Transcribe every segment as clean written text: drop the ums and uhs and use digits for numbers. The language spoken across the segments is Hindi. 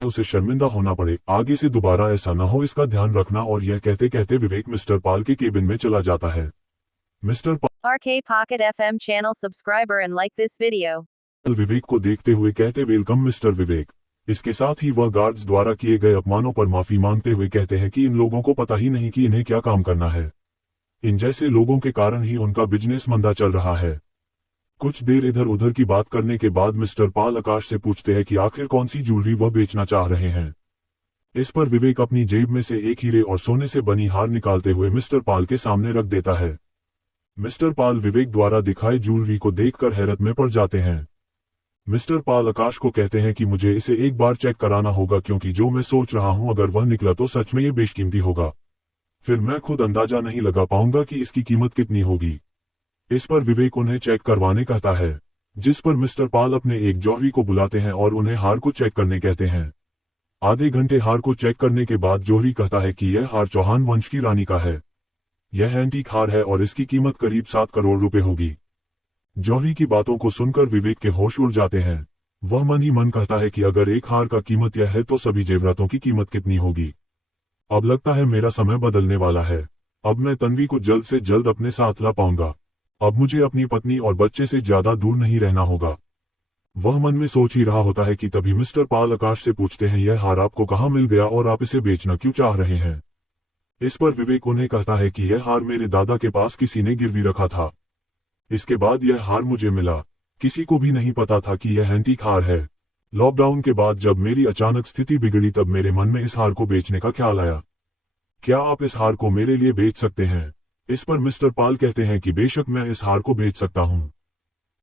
उसे शर्मिंदा होना पड़े। आगे से दोबारा ऐसा न हो, इसका ध्यान रखना। और यह कहते कहते विवेक मिस्टर पाल के केबिन में चला जाता है। Mister RK Pocket FM channel subscriber and like this video. पाल विवेक को देखते हुए कहते, वेलकम मिस्टर विवेक। इसके साथ ही वह गार्ड्स द्वारा किए गए अपमानों पर माफी मांगते हुए कहते हैं कि इन लोगों को पता ही नहीं कि इन्हें क्या काम करना है। इन जैसे लोगों के कारण ही उनका बिजनेस मंदा चल रहा है। कुछ देर इधर उधर की बात करने के बाद मिस्टर पाल आकाश से पूछते हैं कि आखिर कौन सी ज्वेलरी वह बेचना चाह रहे हैं। इस पर विवेक अपनी जेब में से एक हीरे और सोने से बनी हार निकालते हुए मिस्टर पाल के सामने रख देता है। मिस्टर पाल विवेक द्वारा दिखाई ज्वेलरी को देखकर हैरत में पड़ जाते हैं। मिस्टर पाल आकाश को कहते हैं कि मुझे इसे एक बार चेक कराना होगा, क्योंकि जो मैं सोच रहा हूं अगर वह निकला तो सच में ये बेशकीमती होगा। फिर मैं खुद अंदाजा नहीं लगा पाऊंगा कि इसकी कीमत कितनी होगी। इस पर विवेक उन्हें चेक करवाने कहता है, जिस पर मिस्टर पाल अपने एक जौहरी को बुलाते हैं और उन्हें हार को चेक करने कहते हैं। आधे घंटे हार को चेक करने के बाद जौहरी कहता है कि यह हार चौहान वंश की रानी का है। यह एंटीक हार है और इसकी कीमत करीब 7 करोड़ रुपए होगी। जौहरी की बातों को सुनकर विवेक के होश उड़ जाते हैं। वह मन ही मन कहता है कि अगर एक हार का कीमत यह है तो सभी जेवरातों की कीमत कितनी होगी। अब लगता है मेरा समय बदलने वाला है। अब मैं तन्वी को जल्द से जल्द अपने साथ ला पाऊंगा। अब मुझे अपनी पत्नी और बच्चे से ज्यादा दूर नहीं रहना होगा। वह मन में सोच ही रहा होता है कि तभी मिस्टर पाल आकाश से पूछते हैं, यह हार आपको कहाँ मिल गया और आप इसे बेचना क्यों चाह रहे हैं। इस पर विवेक उन्हें कहता है कि यह हार मेरे दादा के पास किसी ने गिरवी रखा था। इसके बाद यह हार मुझे मिला। किसी को भी नहीं पता था कि यह एंटीक हार है। लॉकडाउन के बाद जब मेरी अचानक स्थिति बिगड़ी तब मेरे मन में इस हार को बेचने का ख्याल आया। क्या आप इस हार को मेरे लिए बेच सकते हैं। इस पर मिस्टर पाल कहते हैं कि बेशक मैं इस हार को बेच सकता हूं।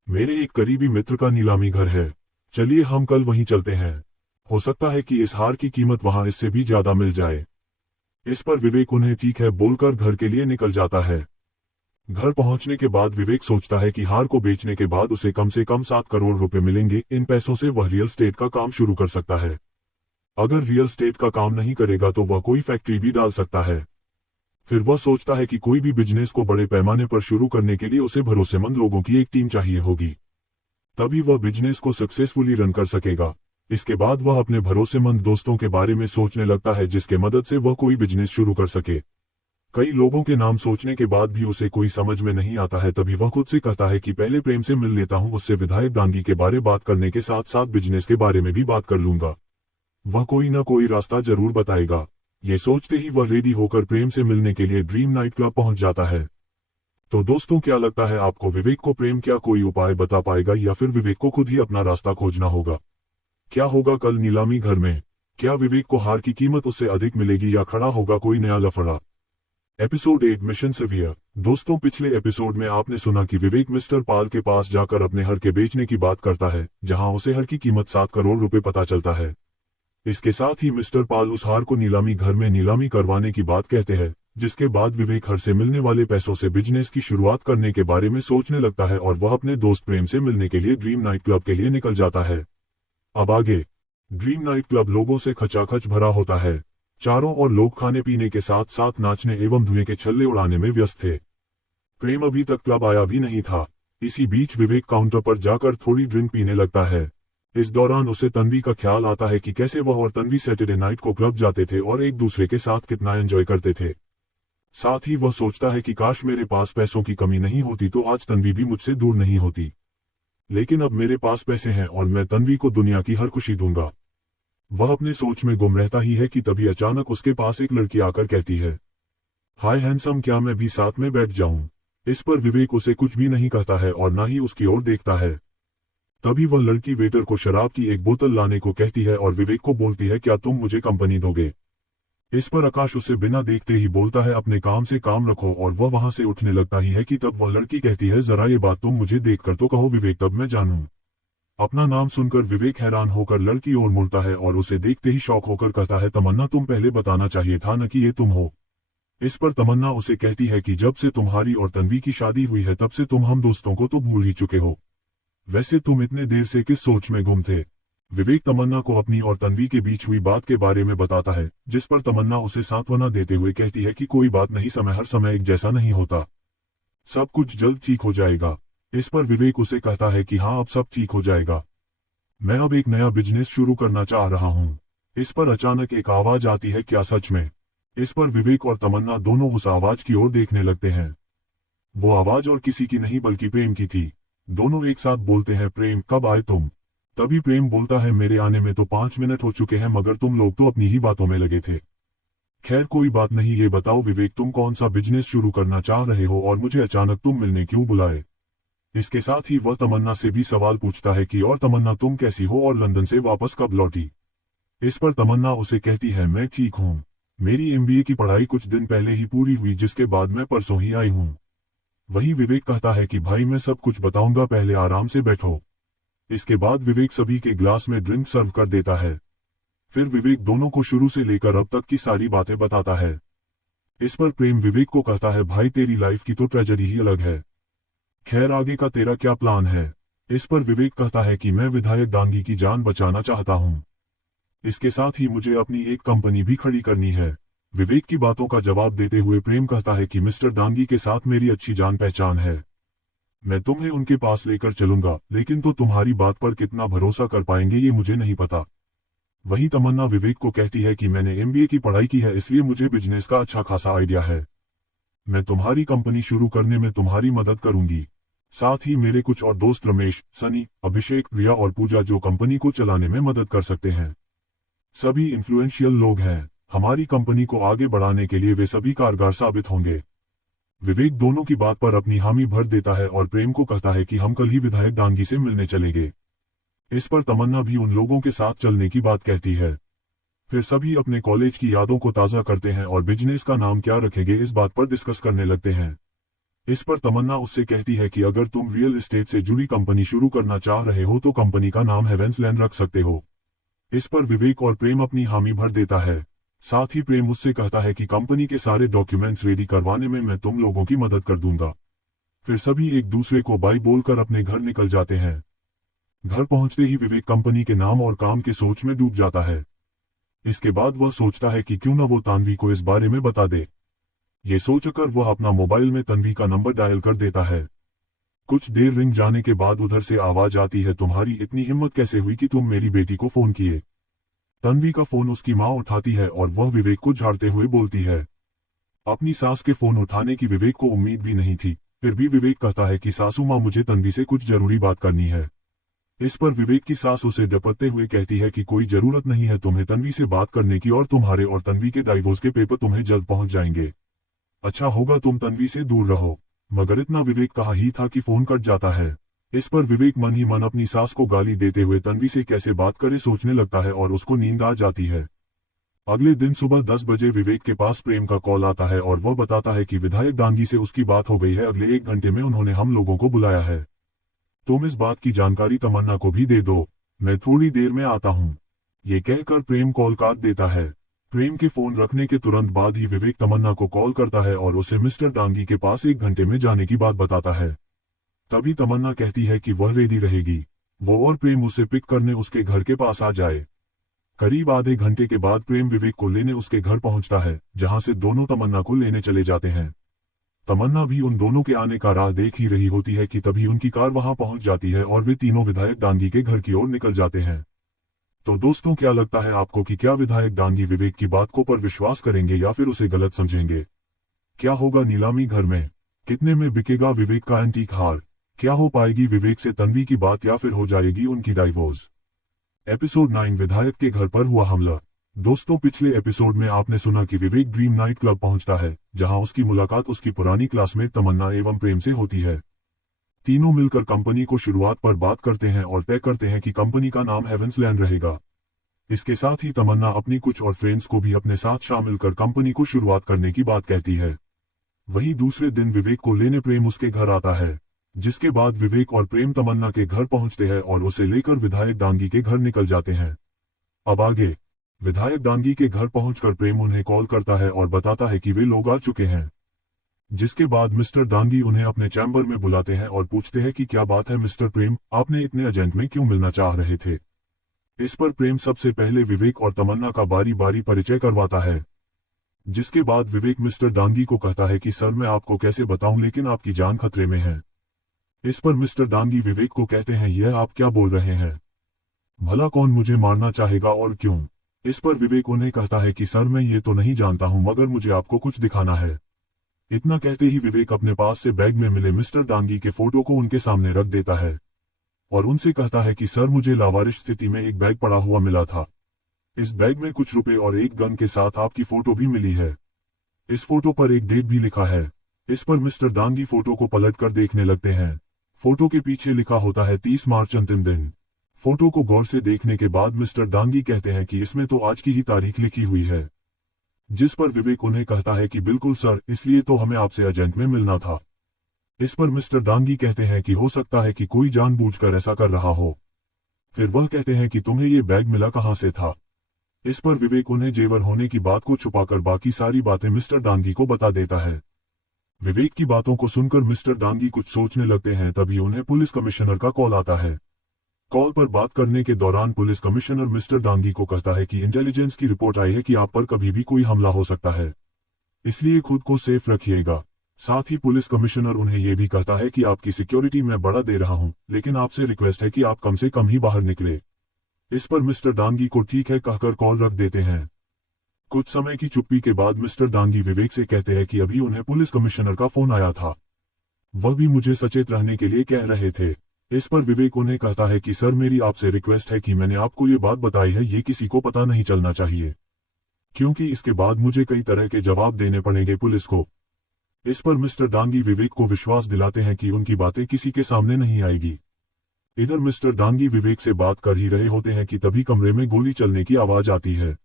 मेरे एक करीबी मित्र का नीलामी घर है, चलिए हम कल वहीं चलते हैं। हो सकता है कि इस हार की कीमत वहां इससे भी ज्यादा मिल जाए। इस पर विवेक उन्हें ठीक है बोलकर घर के लिए निकल जाता है। घर पहुंचने के बाद विवेक सोचता है कि हार को बेचने के बाद उसे कम से कम 7 करोड़ रुपए मिलेंगे। इन पैसों से वह रियल स्टेट का काम शुरू कर सकता है। अगर रियल स्टेट का काम नहीं करेगा तो वह कोई फैक्ट्री भी डाल सकता है। फिर वह सोचता है कि कोई भी बिजनेस को बड़े पैमाने पर शुरू करने के लिए उसे भरोसेमंद लोगों की एक टीम चाहिए होगी। तभी वह बिजनेस को सक्सेसफुली रन कर सकेगा। इसके बाद वह अपने भरोसेमंद दोस्तों के बारे में सोचने लगता है जिसके मदद से वह कोई बिजनेस शुरू कर सके। कई लोगों के नाम सोचने के बाद भी उसे कोई समझ में नहीं आता है। तभी वह खुद से कहता है कि पहले प्रेम से मिल लेता हूं, उससे विधायक दांगी के बारे बात करने के साथ साथ बिजनेस के बारे में भी बात कर लूंगा। वह कोई ना कोई रास्ता जरूर बताएगा। ये सोचते ही वह रेडी होकर प्रेम से मिलने के लिए ड्रीम नाइट क्लब पहुंच जाता है। तो दोस्तों क्या लगता है आपको, विवेक को प्रेम क्या कोई उपाय बता पाएगा या फिर विवेक को खुद ही अपना रास्ता खोजना होगा। क्या होगा कल नीलामी घर में। क्या विवेक को हार की कीमत उससे अधिक मिलेगी या खड़ा होगा कोई नया लफड़ा। Episode 8 mission saviour. दोस्तों पिछले एपिसोड में आपने सुना कि विवेक मिस्टर पाल के पास जाकर अपने हर के बेचने की बात करता है, जहां उसे हर की कीमत 7 करोड़ रुपए पता चलता है। इसके साथ ही मिस्टर पाल उस हार को नीलामी घर में नीलामी करवाने की बात कहते हैं, जिसके बाद विवेक हर से मिलने वाले पैसों से बिजनेस की शुरुआत करने के बारे में सोचने लगता है और वह अपने दोस्त प्रेम से मिलने के लिए ड्रीम नाइट क्लब के लिए निकल जाता है। अब आगे ड्रीम नाइट क्लब लोगों से खचाखच भरा होता है। चारों ओर लोग खाने पीने के साथ साथ नाचने एवं धुएं के छल्ले उड़ाने में व्यस्त थे। प्रेम अभी तक क्लब आया भी नहीं था। इसी बीच विवेक काउंटर पर जाकर थोड़ी ड्रिंक पीने लगता है। इस दौरान उसे तन्वी का ख्याल आता है कि कैसे वह और तन्वी सैटरडे नाइट को क्लब जाते थे और एक दूसरे के साथ कितना एंजॉय करते थे। साथ ही वह सोचता है कि काश मेरे पास पैसों की कमी नहीं होती तो आज तन्वी भी मुझसे दूर नहीं होती। लेकिन अब मेरे पास पैसे हैं और मैं तन्वी को दुनिया की हर खुशी दूंगा। वह अपने सोच में गुम रहता ही है कि तभी अचानक उसके पास एक लड़की आकर कहती है, हाय हैंडसम, क्या मैं भी साथ में बैठ जाऊं। इस पर विवेक उसे कुछ भी नहीं कहता है और ना ही उसकी ओर देखता है। तभी वह लड़की वेटर को शराब की एक बोतल लाने को कहती है और विवेक को बोलती है, क्या तुम मुझे कंपनी दोगे। इस पर आकाश उसे बिना देखते ही बोलता है, अपने काम से काम रखो, और वह वहां से उठने लगता ही है कि तब वह लड़की कहती है, जरा ये बात तुम मुझे देखकर तो कहो विवेक, तब मैं जानूं। अपना नाम सुनकर विवेक हैरान होकर लड़की ओर मुड़ता है और उसे देखते ही शौक होकर कहता है, तमन्ना तुम पहले बताना चाहिए था न कि ये तुम हो। इस पर तमन्ना उसे कहती है कि जब से तुम्हारी और तन्वी की शादी हुई है तब से तुम हम दोस्तों को तो भूल ही चुके हो। वैसे तुम इतने देर से किस सोच में गुम थे। विवेक तमन्ना को अपनी और तन्वी के बीच हुई बात के बारे में बताता है, जिस पर तमन्ना उसे सांत्वना देते हुए कहती है कि कोई बात नहीं, समय हर समय एक जैसा नहीं होता, सब कुछ जल्द ठीक हो जाएगा। इस पर विवेक उसे कहता है कि हाँ अब सब ठीक हो जाएगा। मैं अब एक नया बिजनेस शुरू करना चाह रहा हूँ। इस पर अचानक एक आवाज आती है, क्या सच में? इस पर विवेक और तमन्ना दोनों उस आवाज की ओर देखने लगते हैं। वो आवाज और किसी की नहीं बल्कि प्रेम की थी। दोनों एक साथ बोलते हैं, प्रेम कब आए तुम? तभी प्रेम बोलता है, मेरे आने में तो 5 मिनट हो चुके हैं, मगर तुम लोग तो अपनी ही बातों में लगे थे। खैर कोई बात नहीं, ये बताओ विवेक, तुम कौन सा बिजनेस शुरू करना चाह रहे हो और मुझे अचानक तुम मिलने क्यों बुलाए? इसके साथ ही वह तमन्ना से भी सवाल पूछता है कि और तमन्ना तुम कैसी हो और लंदन से वापस कब लौटी? इस पर तमन्ना उसे कहती है, मैं ठीक हूँ। मेरी एमबीए की पढ़ाई कुछ दिन पहले ही पूरी हुई, जिसके बाद मैं परसों ही आई हूँ। वही विवेक कहता है कि भाई मैं सब कुछ बताऊंगा, पहले आराम से बैठो। इसके बाद विवेक सभी के ग्लास में ड्रिंक सर्व कर देता है। फिर विवेक दोनों को शुरू से लेकर अब तक की सारी बातें बताता है। इस पर प्रेम विवेक को कहता है, भाई तेरी लाइफ की तो ट्रेजेडी ही अलग है। खैर आगे का तेरा क्या प्लान है? इस पर विवेक कहता है कि मैं विधायक डांगी की जान बचाना चाहता हूँ। इसके साथ ही मुझे अपनी एक कंपनी भी खड़ी करनी है। विवेक की बातों का जवाब देते हुए प्रेम कहता है कि मिस्टर डांगी के साथ मेरी अच्छी जान पहचान है। मैं तुम्हें उनके पास लेकर चलूंगा, लेकिन तो तुम्हारी बात पर कितना भरोसा कर पाएंगे ये मुझे नहीं पता। वही तमन्ना विवेक को कहती है कि मैंने एमबीए की पढ़ाई की है, इसलिए मुझे बिजनेस का अच्छा खासा आइडिया है। मैं तुम्हारी कंपनी शुरू करने में तुम्हारी मदद करूंगी। साथ ही मेरे कुछ और दोस्त रमेश, सनी, अभिषेक, रिया और पूजा जो कंपनी को चलाने में मदद कर सकते हैं। सभी इन्फ्लुएंशियल लोग हैं। हमारी कंपनी को आगे बढ़ाने के लिए वे सभी कारगर साबित होंगे। विवेक दोनों की बात पर अपनी हामी भर देता है और प्रेम को कहता है कि हम कल ही विधायक डांगी से मिलने चलेंगे। इस पर तमन्ना भी उन लोगों के साथ चलने की बात कहती है। फिर सभी अपने कॉलेज की यादों को ताज़ा करते हैं और बिजनेस का नाम क्या रखेंगे इस बात पर डिस्कस करने लगते हैं। इस पर तमन्ना उससे कहती है कि अगर तुम रियल एस्टेट से जुड़ी कंपनी शुरू करना चाह रहे हो तो कंपनी का नाम हेवेंस लैंड रख सकते हो। इस पर विवेक और प्रेम अपनी हामी भर देता है। साथ ही प्रेम उससे कहता है कि कंपनी के सारे डॉक्यूमेंट्स रेडी करवाने में मैं तुम लोगों की मदद कर दूंगा। फिर सभी एक दूसरे को बाय बोलकर अपने घर निकल जाते हैं। घर पहुंचते ही विवेक कंपनी के नाम और काम की सोच में डूब जाता है। इसके बाद वह सोचता है कि क्यों न वो तान्वी को इस बारे में बता दे। ये सोचकर वह अपना मोबाइल में तन्वी का नंबर डायल कर देता है। कुछ देर रिंग जाने के बाद उधर से आवाज आती है, तुम्हारी इतनी हिम्मत कैसे हुई कि तुम मेरी बेटी को फोन किए? तन्वी का फोन उसकी माँ उठाती है और वह विवेक को झाड़ते हुए बोलती है। अपनी सास के फोन उठाने की विवेक को उम्मीद भी नहीं थी, फिर भी विवेक कहता है कि सासू माँ मुझे तन्वी से कुछ जरूरी बात करनी है। इस पर विवेक की सास उसे डपटते हुए कहती है कि कोई जरूरत नहीं है तुम्हें तन्वी से बात करने की, और तुम्हारे और तन्वी के डाइवोर्स के पेपर तुम्हें जल्द पहुंच जाएंगे। अच्छा होगा तुम तन्वी से दूर रहो। मगर इतना विवेक कहा ही था कि फोन कट जाता है। इस पर विवेक मन ही मन अपनी सास को गाली देते हुए तन्वी से कैसे बात करे सोचने लगता है और उसको नींद आ जाती है। अगले दिन सुबह 10 बजे विवेक के पास प्रेम का कॉल आता है और वह बताता है कि विधायक डांगी से उसकी बात हो गई है, अगले 1 घंटे में उन्होंने हम लोगों को बुलाया है। तुम इस बात की जानकारी तमन्ना को भी दे दो, मैं थोड़ी देर में आता हूँ। ये कहकर प्रेम कॉल काट देता है। प्रेम के फोन रखने के तुरंत बाद ही विवेक तमन्ना को कॉल करता है और उसे मिस्टर डांगी के पास 1 घंटे में जाने की बात बताता है। तभी तमन्ना कहती है कि वह रेडी रहेगी। वो और प्रेम उसे पिक करने उसके घर के पास आ जाए। करीब आधे घंटे के बाद प्रेम विवेक को लेने उसके घर पहुंचता है, जहां से दोनों तमन्ना को लेने चले जाते हैं। तमन्ना भी उन दोनों के आने का राह देख ही रही होती है कि तभी उनकी कार वहां पहुंच जाती है और वे तीनों विधायक डांगी के घर की ओर निकल जाते हैं। तो दोस्तों क्या लगता है आपको कि क्या विधायक डांगी विवेक की बात को पर विश्वास करेंगे या फिर उसे गलत समझेंगे? क्या होगा नीलामी घर में? कितने में बिकेगा विवेक का एंटीक हार? क्या हो पाएगी विवेक से तन्वी की बात या फिर हो जाएगी उनकी डाइवोर्स? एपिसोड 9 विधायक के घर पर हुआ हमला। दोस्तों पिछले एपिसोड में आपने सुना कि विवेक ड्रीम नाइट क्लब पहुंचता है, जहां उसकी मुलाकात उसकी पुरानी क्लासमेट तमन्ना एवं प्रेम से होती है। तीनों मिलकर कंपनी को शुरुआत पर बात करते हैं और तय करते हैं कि कंपनी का नाम हेवेंस लैंड रहेगा। इसके साथ ही तमन्ना अपनी कुछ और फ्रेंड्स को भी अपने साथ शामिल कर कंपनी को शुरुआत करने की बात कहती है। वहीं दूसरे दिन विवेक को लेने प्रेम उसके घर आता है, जिसके बाद विवेक और प्रेम तमन्ना के घर पहुंचते हैं और उसे लेकर विधायक डांगी के घर निकल जाते हैं। अब आगे विधायक डांगी के घर पहुंचकर प्रेम उन्हें कॉल करता है और बताता है कि वे लोग आ चुके हैं। जिसके बाद मिस्टर डांगी उन्हें अपने चैम्बर में बुलाते हैं और पूछते हैं कि क्या बात है मिस्टर प्रेम, आपने इतने अर्जेंट में क्यों मिलना चाह रहे थे? इस पर प्रेम सबसे पहले विवेक और तमन्ना का बारी बारी परिचय करवाता है। जिसके बाद विवेक मिस्टर डांगी को कहता है कि सर मैं आपको कैसे बताऊं, लेकिन आपकी जान खतरे में है। इस पर मिस्टर डांगी विवेक को कहते हैं, यह आप क्या बोल रहे हैं? भला कौन मुझे मारना चाहेगा और क्यों? इस पर विवेक उन्हें कहता है कि सर मैं ये तो नहीं जानता हूं मगर मुझे आपको कुछ दिखाना है। इतना कहते ही विवेक अपने पास से बैग में मिले मिस्टर डांगी के फोटो को उनके सामने रख देता है और उनसे कहता है कि सर मुझे लावारिश स्थिति में एक बैग पड़ा हुआ मिला था। इस बैग में कुछ रुपए और एक गन के साथ आपकी फोटो भी मिली है। इस फोटो पर एक डेट भी लिखा है। इस पर मिस्टर डांगी फोटो को पलटकर देखने लगते हैं। फोटो के पीछे लिखा होता है 30 मार्च अंतिम दिन। फोटो को गौर से देखने के बाद मिस्टर डांगी कहते हैं कि इसमें तो आज की ही तारीख लिखी हुई है। जिस पर विवेक उन्हें कहता है कि बिल्कुल सर, इसलिए तो हमें आपसे एजेंट में मिलना था। इस पर मिस्टर डांगी कहते हैं कि हो सकता है कि कोई जानबूझकर ऐसा कर रहा हो। फिर वह कहते हैं कि तुम्हें ये बैग मिला कहां से था। इस पर विवेक उन्हें जेवर होने की बात को छुपाकर बाकी सारी बातें मिस्टर डांगी को बता देता है। विवेक की बातों को सुनकर मिस्टर डांगी कुछ सोचने लगते हैं, तभी उन्हें पुलिस कमिश्नर का कॉल आता है। कॉल पर बात करने के दौरान पुलिस कमिश्नर मिस्टर डांगी को कहता है कि इंटेलिजेंस की रिपोर्ट आई है कि आप पर कभी भी कोई हमला हो सकता है, इसलिए खुद को सेफ रखिएगा। साथ ही पुलिस कमिश्नर उन्हें यह भी कहता है कि आपकी सिक्योरिटी मैं बढ़ा दे रहा हूं, लेकिन आपसे रिक्वेस्ट है कि आप कम से कम ही बाहर निकले। इस पर मिस्टर डांगी को ठीक है कहकर कॉल रख देते हैं। कुछ समय की चुप्पी के बाद मिस्टर डांगी विवेक से कहते हैं कि अभी उन्हें पुलिस कमिश्नर का फोन आया था, वह भी मुझे सचेत रहने के लिए कह रहे थे। इस पर विवेक उन्हें कहता है कि सर मेरी आपसे रिक्वेस्ट है कि मैंने आपको ये बात बताई है ये किसी को पता नहीं चलना चाहिए, क्योंकि इसके बाद मुझे कई तरह के जवाब देने पड़ेंगे पुलिस को। इस पर मिस्टर डांगी विवेक को विश्वास दिलाते हैं कि उनकी बातें किसी के सामने नहीं आएगी। इधर मिस्टर डांगी विवेक से बात कर ही रहे होते हैं कि तभी कमरे में गोली चलने की आवाज आती है।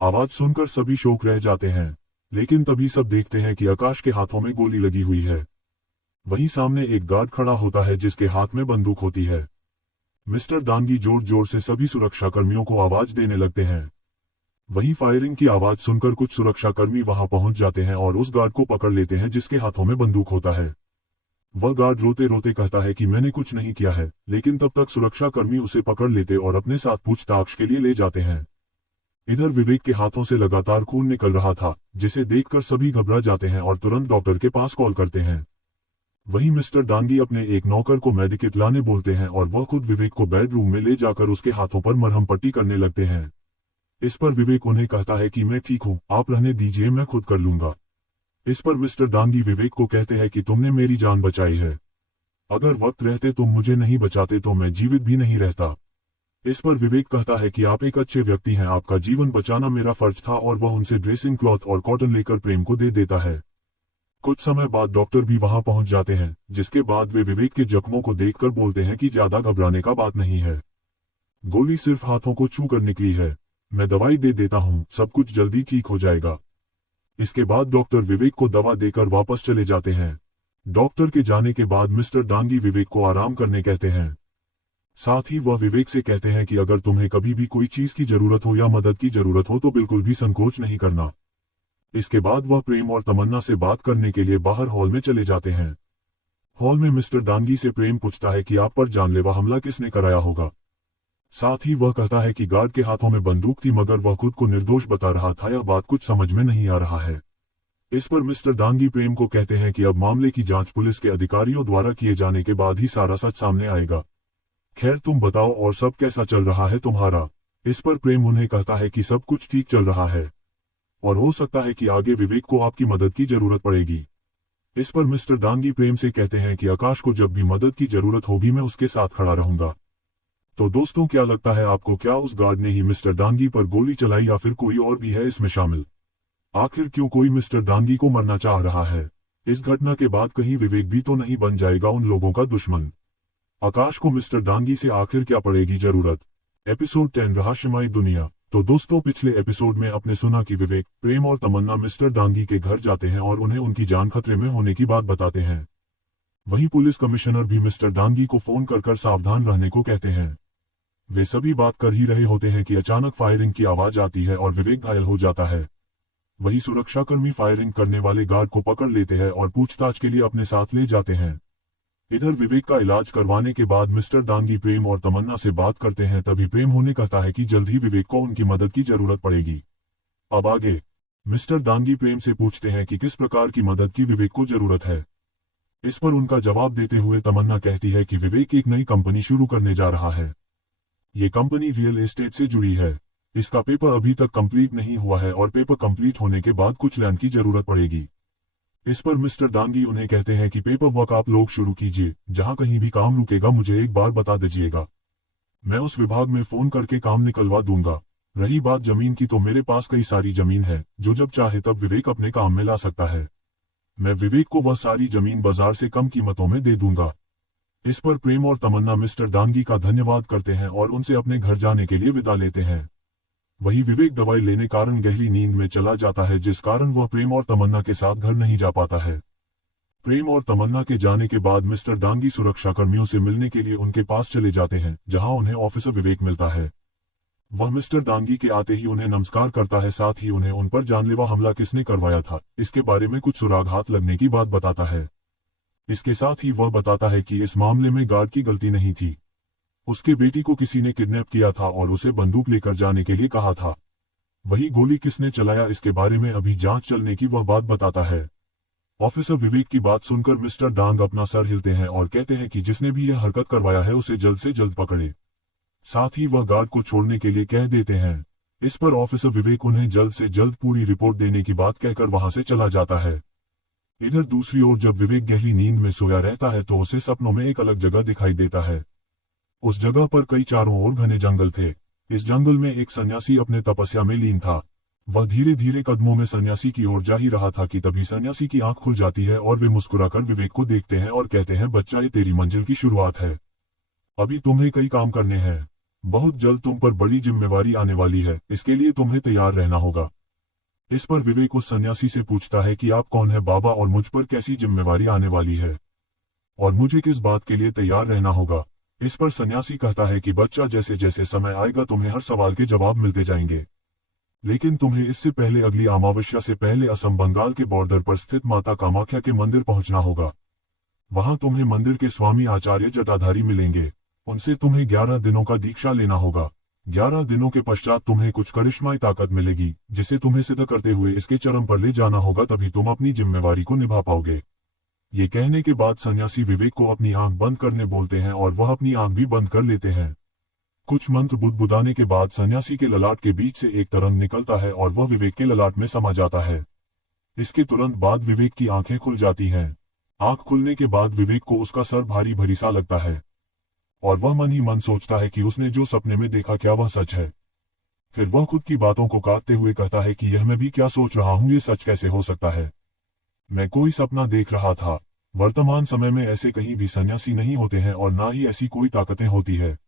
आवाज सुनकर सभी शौक रह जाते हैं, लेकिन तभी सब देखते हैं कि आकाश के हाथों में गोली लगी हुई है। वहीं सामने एक गार्ड खड़ा होता है जिसके हाथ में बंदूक होती है। मिस्टर डांगी जोर जोर से सभी सुरक्षाकर्मियों को आवाज देने लगते हैं। वहीं फायरिंग की आवाज सुनकर कुछ सुरक्षाकर्मी वहां पहुंच जाते हैं और उस गार्ड को पकड़ लेते हैं जिसके हाथों में बंदूक होता है। वह गार्ड रोते रोते कहता है कि मैंने कुछ नहीं किया है, लेकिन तब तक सुरक्षाकर्मी उसे पकड़ लेते और अपने साथ पूछताछ के लिए ले जाते हैं। इधर विवेक के हाथों से लगातार खून निकल रहा था, जिसे देखकर सभी घबरा जाते हैं और तुरंत डॉक्टर के पास कॉल करते हैं। वहीं मिस्टर डांगी अपने एक नौकर को मेडिकेट लाने बोलते हैं और वह खुद विवेक को बेडरूम में ले जाकर उसके हाथों पर मरहम पट्टी करने लगते हैं। इस पर विवेक उन्हें कहता है कि मैं ठीक हूं, आप रहने दीजिए, मैं खुद कर लूंगा। इस पर मिस्टर डांगी विवेक को कहते हैं कि तुमने मेरी जान बचाई है, अगर वक्त रहते तुम मुझे नहीं बचाते तो मैं जीवित भी नहीं रहता। इस पर विवेक कहता है कि आप एक अच्छे व्यक्ति हैं, आपका जीवन बचाना मेरा फर्ज था, और वह उनसे ड्रेसिंग क्लॉथ और कॉटन लेकर प्रेम को दे देता है। कुछ समय बाद डॉक्टर भी वहां पहुंच जाते हैं, जिसके बाद वे विवेक के जख्मों को देखकर बोलते हैं कि ज्यादा घबराने का बात नहीं है, गोली सिर्फ हाथों को छू कर निकली है, मैं दवाई दे देता हूं, सब कुछ जल्दी ठीक हो जाएगा। इसके बाद डॉक्टर विवेक को दवा देकर वापस चले जाते हैं। डॉक्टर के जाने के बाद मिस्टर डांगी विवेक को आराम करने कहते हैं। साथ ही वह विवेक से कहते हैं कि अगर तुम्हें कभी भी कोई चीज की जरूरत हो या मदद की जरूरत हो तो बिल्कुल भी संकोच नहीं करना। इसके बाद वह प्रेम और तमन्ना से बात करने के लिए बाहर हॉल में चले जाते हैं। हॉल में मिस्टर डांगी से प्रेम पूछता है कि आप पर जानलेवा हमला किसने कराया होगा। साथ ही वह कहता है कि गार्ड के हाथों में बंदूक थी, मगर वह खुद को निर्दोष बता रहा था, यह बात कुछ समझ में नहीं आ रहा है। इस पर मिस्टर डांगी प्रेम को कहते हैं कि अब मामले की जांच पुलिस के अधिकारियों द्वारा किए जाने के बाद ही सारा सच सामने आएगा। खैर तुम बताओ और सब कैसा चल रहा है तुम्हारा। इस पर प्रेम उन्हें कहता है कि सब कुछ ठीक चल रहा है और हो सकता है कि आगे विवेक को आपकी मदद की जरूरत पड़ेगी। इस पर मिस्टर डांगी प्रेम से कहते हैं कि आकाश को जब भी मदद की जरूरत होगी मैं उसके साथ खड़ा रहूंगा। तो दोस्तों क्या लगता है आपको, क्या उस गार्ड ने ही मिस्टर डांगी पर गोली चलाई या फिर कोई और भी है इसमें शामिल? आखिर क्यों कोई मिस्टर डांगी को मरना चाह रहा है? इस घटना के बाद कहीं विवेक भी तो नहीं बन जाएगा उन लोगों का दुश्मन? आकाश को मिस्टर डांगी से आखिर क्या पड़ेगी जरूरत? एपिसोड 10 रहस्यमय दुनिया। तो दोस्तों पिछले एपिसोड में आपने सुना कि विवेक, प्रेम और तमन्ना मिस्टर डांगी के घर जाते हैं और उन्हें उनकी जान खतरे में होने की बात बताते हैं। वहीं पुलिस कमिश्नर भी मिस्टर डांगी को फोन कर सावधान रहने को कहते हैं। वे सभी बात कर ही रहे होते हैं कि अचानक फायरिंग की आवाज आती है और विवेक घायल हो जाता है। वही सुरक्षाकर्मी फायरिंग करने वाले गार्ड को पकड़ लेते हैं और पूछताछ के लिए अपने साथ ले जाते हैं। इधर विवेक का इलाज करवाने के बाद मिस्टर डांगी प्रेम और तमन्ना से बात करते हैं, तभी प्रेम उन्हें कहता है कि जल्द ही विवेक को उनकी मदद की जरूरत पड़ेगी। अब आगे मिस्टर डांगी प्रेम से पूछते हैं कि किस प्रकार की मदद की विवेक को जरूरत है। इस पर उनका जवाब देते हुए तमन्ना कहती है कि विवेक एक नई कंपनी शुरू करने जा रहा है। ये कंपनी रियल एस्टेट से जुड़ी है। इसका पेपर अभी तक कंप्लीट नहीं हुआ है और पेपर कंप्लीट होने के बाद कुछ लैंड की जरूरत पड़ेगी। इस पर मिस्टर दांगी उन्हें कहते हैं कि पेपर वर्क आप लोग शुरू कीजिए, जहां कहीं भी काम रुकेगा मुझे एक बार बता दीजिएगा, मैं उस विभाग में फोन करके काम निकलवा दूंगा। रही बात जमीन की, तो मेरे पास कई सारी जमीन है जो जब चाहे तब विवेक अपने काम में ला सकता है। मैं विवेक को वह सारी जमीन बाजार से कम कीमतों में दे दूंगा। इस पर प्रेम और तमन्ना मिस्टर दांगी का धन्यवाद करते हैं और उनसे अपने घर जाने के लिए विदा लेते हैं। वही विवेक दवाई लेने कारण गहरी नींद में चला जाता है, जिस कारण वह प्रेम और तमन्ना के साथ घर नहीं जा पाता है। प्रेम और तमन्ना के जाने के बाद मिस्टर दांगी सुरक्षा कर्मियों से मिलने के लिए उनके पास चले जाते हैं, जहां उन्हें ऑफिसर विवेक मिलता है। वह मिस्टर दांगी के आते ही उन्हें नमस्कार करता है, साथ ही उन्हें उन पर जानलेवा हमला किसने करवाया था इसके बारे में कुछ सुराग हाथ लगने की बात बताता है। इसके साथ ही वह बताता है कि इस मामले में गार्ड की गलती नहीं थी, उसके बेटी को किसी ने किडनैप किया था और उसे बंदूक लेकर जाने के लिए कहा था। वही गोली किसने चलाया इसके बारे में अभी जांच चलने की वह बात बताता है। ऑफिसर विवेक की बात सुनकर मिस्टर दांग अपना सर हिलते हैं और कहते हैं कि जिसने भी यह हरकत करवाया है उसे जल्द से जल्द पकड़े। साथ ही वह गार्ड को छोड़ने के लिए कह देते हैं। इस पर ऑफिसर विवेक उन्हें जल्द से जल्द पूरी रिपोर्ट देने की बात कहकर वहां से चला जाता है। इधर दूसरी ओर जब विवेक गहरी नींद में सोया रहता है तो उसे सपनों में एक अलग जगह दिखाई देता है। उस जगह पर कई चारों ओर घने जंगल थे। इस जंगल में एक सन्यासी अपने तपस्या में लीन था। वह धीरे धीरे कदमों में सन्यासी की ओर जा ही रहा था कि तभी सन्यासी की आंख खुल जाती है और वे मुस्कुराकर विवेक को देखते हैं और कहते हैं, बच्चा ये तेरी मंजिल की शुरुआत है, अभी तुम्हें कई काम करने हैं, बहुत जल्द तुम पर बड़ी जिम्मेवारी आने वाली है, इसके लिए तुम्हें तैयार रहना होगा। इस पर विवेक उस सन्यासी से पूछता है कि आप कौन है बाबा और मुझ पर कैसी जिम्मेवारी आने वाली है और मुझे किस बात के लिए तैयार रहना होगा। इस पर सन्यासी कहता है कि बच्चा जैसे जैसे समय आएगा तुम्हें हर सवाल के जवाब मिलते जाएंगे, लेकिन तुम्हें इससे पहले अगली अमावस्या से पहले असम बंगाल के बॉर्डर पर स्थित माता कामाख्या के मंदिर पहुंचना होगा। वहां तुम्हें मंदिर के स्वामी आचार्य जटाधारी मिलेंगे, उनसे तुम्हें 11 दिनों का दीक्षा लेना होगा। 11 दिनों के पश्चात तुम्हें कुछ करिश्माई ताकत मिलेगी जिसे तुम्हें सिद्ध करते हुए इसके चरम पर ले जाना होगा, तभी तुम अपनी जिम्मेवारी को निभा पाओगे। ये कहने के बाद सन्यासी विवेक को अपनी आंख बंद करने बोलते हैं और वह अपनी आंख भी बंद कर लेते हैं। कुछ मंत्र बुदबुदाने के बाद सन्यासी के ललाट के बीच से एक तरंग निकलता है और वह विवेक के ललाट में समा जाता है। इसके तुरंत बाद विवेक की आंखें खुल जाती हैं। आंख खुलने के बाद विवेक को उसका सर भारी भारी सा लगता है और वह मन ही मन सोचता है कि उसने जो सपने में देखा क्या वह सच है। फिर वह खुद की बातों को काटते हुए कहता है कि यह मैं भी क्या सोच रहा हूं, ये सच कैसे हो सकता है, मैं कोई सपना देख रहा था। वर्तमान समय में ऐसे कहीं भी सन्यासी नहीं होते हैं और ना ही ऐसी कोई ताकतें होती है।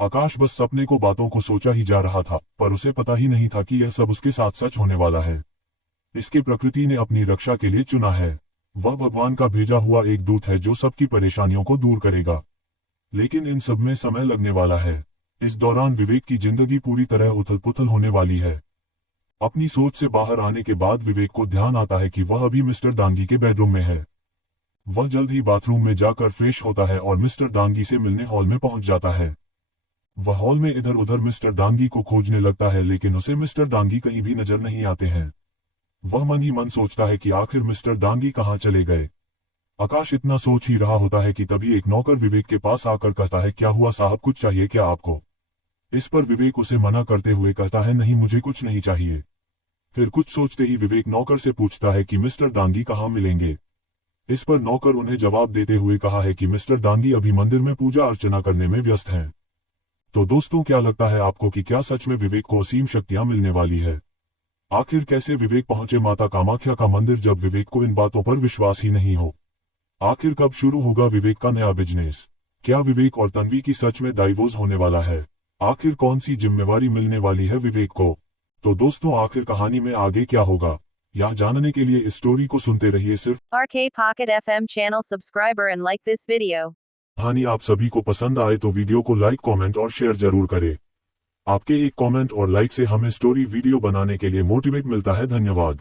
आकाश बस सपने को बातों को सोचा ही जा रहा था, पर उसे पता ही नहीं था कि यह सब उसके साथ सच होने वाला है। इसके प्रकृति ने अपनी रक्षा के लिए चुना है। वह भगवान का भेजा हुआ एक दूत है जो सबकी परेशानियों को दूर करेगा, लेकिन इन सब में समय लगने वाला है। इस दौरान विवेक की जिंदगी पूरी तरह उथल पुथल होने वाली है। अपनी सोच से बाहर आने के बाद विवेक को ध्यान आता है कि वह अभी मिस्टर दांगी के बेडरूम में है। वह जल्द ही बाथरूम में जाकर फ्रेश होता है और मिस्टर दांगी से मिलने हॉल में पहुंच जाता है। वह हॉल में इधर उधर मिस्टर दांगी को खोजने लगता है, लेकिन उसे मिस्टर दांगी कहीं भी नजर नहीं आते हैं। वह मन ही मन सोचता है कि आखिर मिस्टर दांगी कहाँ चले गए। आकाश इतना सोच ही रहा होता है कि तभी एक नौकर विवेक के पास आकर कहता है, क्या हुआ साहब, कुछ चाहिए क्या आपको? इस पर विवेक उसे मना करते हुए कहता है, नहीं मुझे कुछ नहीं चाहिए। फिर कुछ सोचते ही विवेक नौकर से पूछता है कि मिस्टर दांगी कहाँ मिलेंगे। इस पर नौकर उन्हें जवाब देते हुए कहा है कि मिस्टर दांगी अभी मंदिर में पूजा अर्चना करने में व्यस्त हैं। तो दोस्तों, क्या लगता है आपको कि क्या सच में विवेक को असीम शक्तियां मिलने वाली है? आखिर कैसे विवेक पहुंचे माता कामाख्या का मंदिर जब विवेक को इन बातों पर विश्वास ही नहीं हो? आखिर कब शुरू होगा विवेक का नया बिजनेस? क्या विवेक और तन्वी की सच में डाइवोर्स होने वाला है? आखिर कौन सी जिम्मेवारी मिलने वाली है विवेक को? तो दोस्तों, आखिर कहानी में आगे क्या होगा, यह जानने के लिए इस स्टोरी को सुनते रहिए सिर्फ RK Pocket FM channel subscriber and like this video. कहानी आप सभी को पसंद आए तो वीडियो को लाइक, कमेंट और शेयर जरूर करें। आपके एक कमेंट और लाइक से हमें स्टोरी वीडियो बनाने के लिए मोटिवेट मिलता है। धन्यवाद।